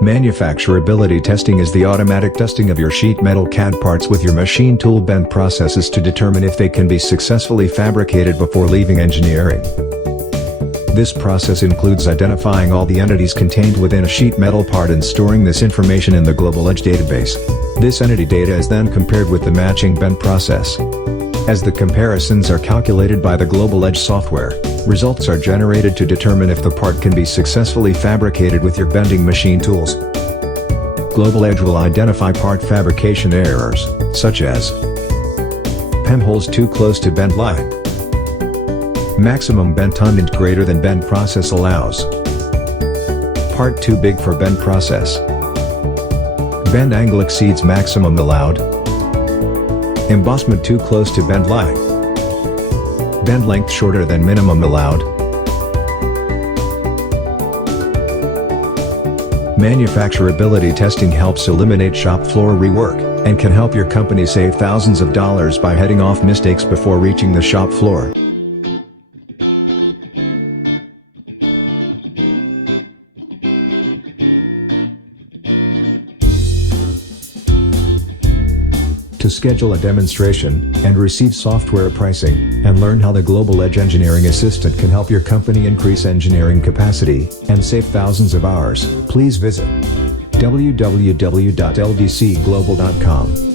Manufacturability testing is the automatic testing of your sheet metal CAD parts with your machine tool bend processes to determine if they can be successfully fabricated before leaving engineering. This process includes identifying all the entities contained within a sheet metal part and storing this information in the Global Edge database. This entity data is then compared with the matching bend process. As the comparisons are calculated by the Global Edge software, results are generated to determine if the part can be successfully fabricated with your bending machine tools. Global Edge will identify part fabrication errors, such as PEM holes too close to bend line, maximum bend tonnage greater than bend process allows, part too big for bend process, bend angle exceeds maximum allowed, embossment too close to bend line, bend length shorter than minimum allowed. Manufacturability testing helps eliminate shop floor rework, and can help your company save thousands of dollars by heading off mistakes before reaching the shop floor. To schedule a demonstration, and receive software pricing, and learn how the Global Edge Engineering Assistant can help your company increase engineering capacity, and save thousands of hours, please visit www.ldcglobal.com.